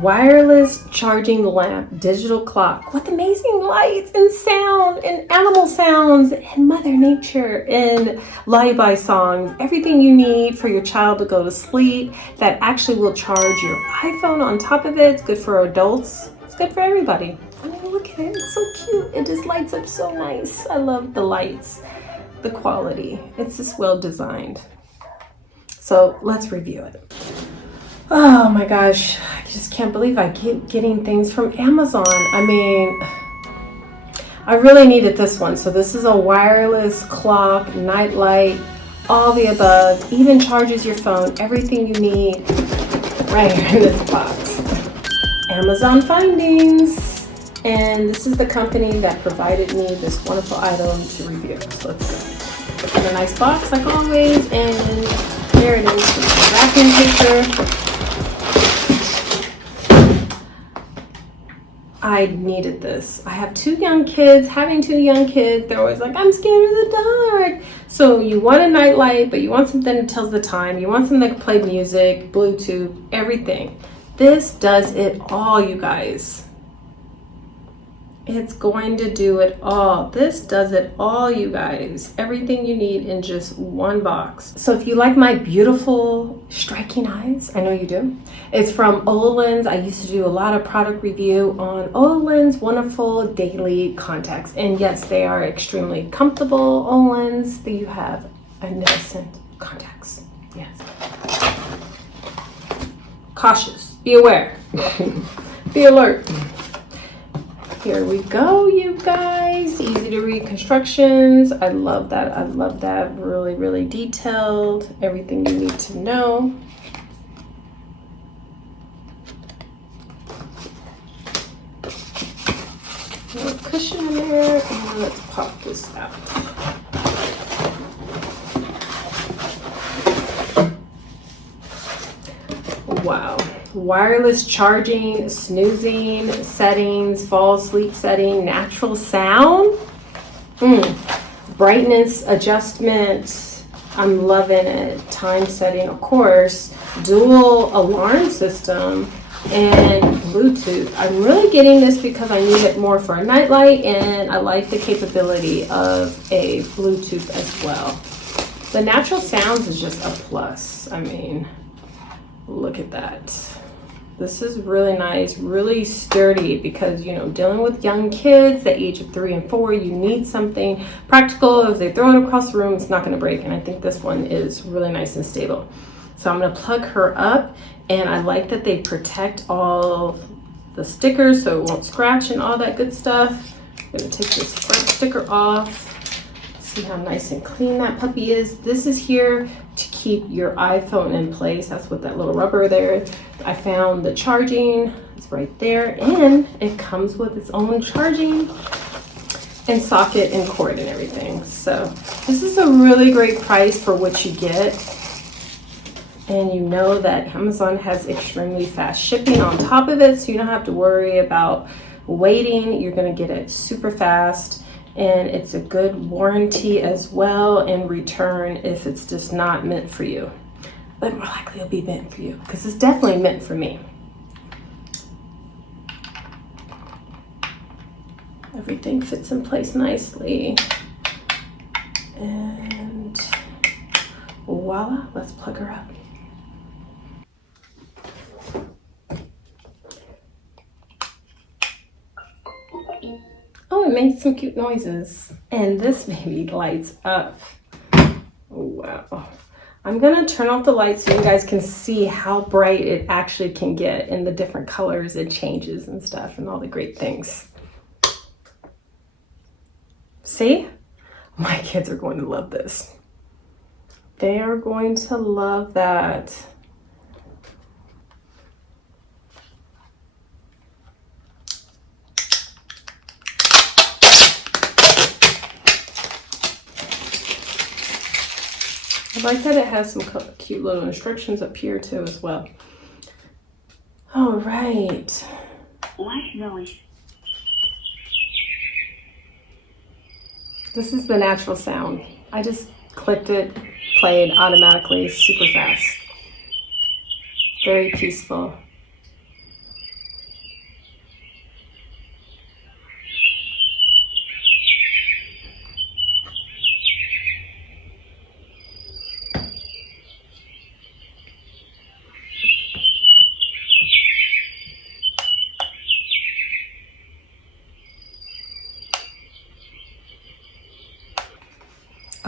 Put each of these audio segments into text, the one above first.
wireless charging lamp, digital clock with amazing lights and sound and animal sounds and Mother Nature and lullaby songs. Everything you need for your child to go to sleep that actually will charge your iPhone on top of it. It's good for adults. It's good for everybody. I mean, look at it. It's so cute. It just lights up so nice. I love the lights, the quality. It's just well designed. So let's review it. Oh my gosh, I just can't believe I keep getting things from Amazon. I mean, I really needed this one. So this is a wireless clock, nightlight, all the above, even charges your phone, everything you need right here in this box. Amazon findings. And this is the company that provided me this wonderful item to review. So let's go. It's in a nice box like always, and there it is, wrapping paper. I needed this. I have two young kids. Having two young kids, they're always like, I'm scared of the dark. So you want a nightlight, but you want something that tells the time. You want something that can play music, Bluetooth, everything. This does it all, you guys. It's going to do it all. This does it all, you guys. Everything you need in just one box. So if you like my beautiful, striking eyes, I know you do. It's from Olens. I used to do a lot of product review on Olens wonderful daily contacts. And yes, they are extremely comfortable Olens. You have magnificent contacts. Yes. Cautious. Be aware. Be alert. Here we go, you guys. Easy to read constructions. I love that. I love that. Really, really detailed. Everything you need to know. A little cushion in there. And let's pop this out. Wow. Wireless charging, snoozing, settings, fall asleep setting, natural sound, brightness adjustment. I'm loving it. Time setting, of course, dual alarm system, and Bluetooth. I'm really getting this because I need it more for a nightlight, and I like the capability of a Bluetooth as well. The natural sounds is just a plus. I mean, look at that. This is really nice, really sturdy because, you know, dealing with young kids, the age of 3 and 4, you need something practical. If they throw it across the room, it's not going to break. And I think this one is really nice and stable. So I'm going to plug her up, and I like that they protect all the stickers so it won't scratch and all that good stuff. I'm going to take this front sticker off. See how nice and clean that puppy is. This is here to keep your iPhone in place. That's what that little rubber there. I found the charging. It's right there, and it comes with its own charging and socket and cord and everything. So this is a really great price for what you get. And you know that Amazon has extremely fast shipping on top of it, so you don't have to worry about waiting. You're going to get it super fast. And it's a good warranty as well in return if it's just not meant for you. But more likely it'll be meant for you because it's definitely meant for me. Everything fits in place nicely. And voila, let's plug her up. Oh, it makes some cute noises. And this baby lights up. Oh, wow. I'm gonna turn off the lights so you guys can see how bright it actually can get and the different colors it changes and stuff and all the great things. See? My kids are going to love this. They are going to love that. I like that it has some cute little instructions up here too as well. All right. White noise. This is the natural sound. I just clicked it, played automatically, super fast. Very peaceful.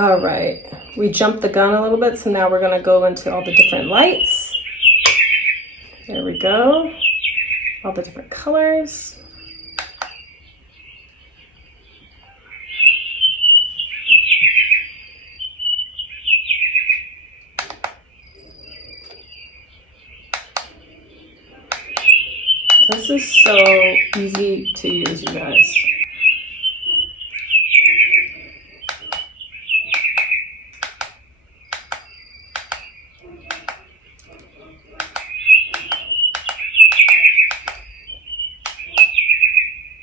All right, we jumped the gun a little bit, so now we're gonna go into all the different lights. There we go, all the different colors. This is so easy to use, you guys.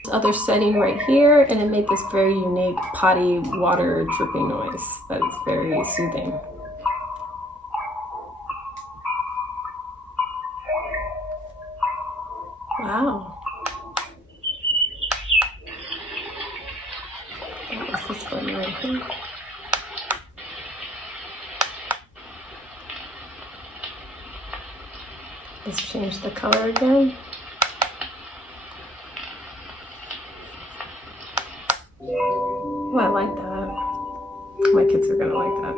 Other setting right here, and it made this very unique potty water dripping noise that is very soothing. Wow. What is this button right here? Let's change the color again. Oh, I like that. My kids are gonna like that.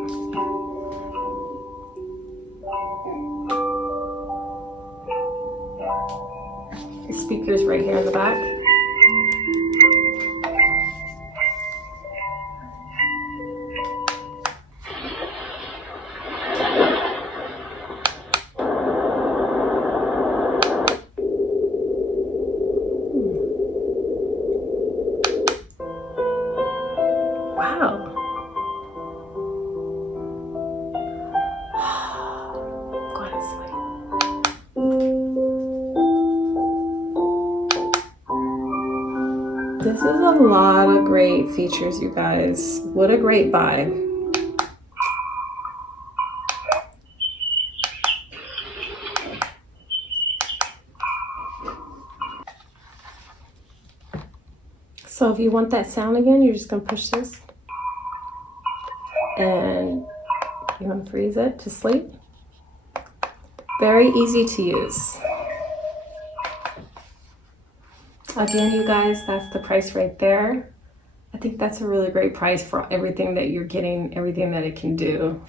The speakers right here in the back. Wow. Go ahead and sleep. This is a lot of great features, you guys. What a great vibe. So if you want that sound again, you're just gonna push this. And you unfreeze it to sleep. Very easy to use. Again, you guys, that's the price right there. I think that's a really great price for everything that you're getting, everything that it can do.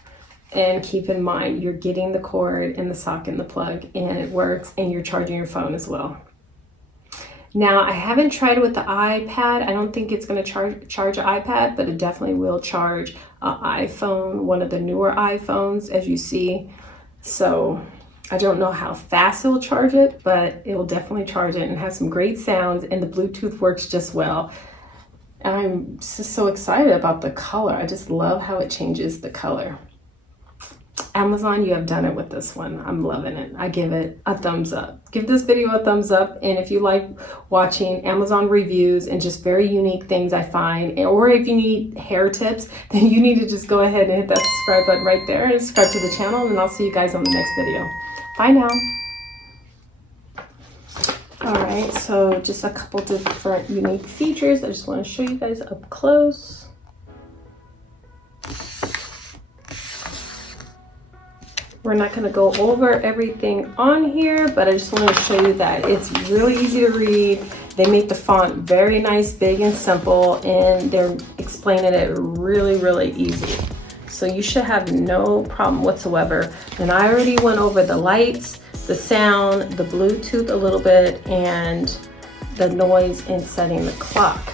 And keep in mind, you're getting the cord and the socket and the plug, and it works, and you're charging your phone as well. Now, I haven't tried it with the iPad. I don't think it's going to charge an iPad, but it definitely will charge an iPhone, one of the newer iPhones, as you see. So I don't know how fast it will charge it, but it will definitely charge it and has some great sounds, and the Bluetooth works just well. I'm just so excited about the color. I just love how it changes the color. Amazon, you have done it with this one. I'm loving it. I give it a thumbs up. Give this video a thumbs up, and if you like watching Amazon reviews and just very unique things I find, or if you need hair tips, then you need to just go ahead and hit that subscribe button right there and subscribe to the channel, and I'll see you guys on the next video. Bye now. All right, so just a couple different unique features I just want to show you guys up close. We're not going to go over everything on here, but I just want to show you that it's really easy to read. They make the font very nice, big and simple, and they're explaining it really, really easy. So you should have no problem whatsoever. And I already went over the lights, the sound, the Bluetooth a little bit, and the noise in setting the clock.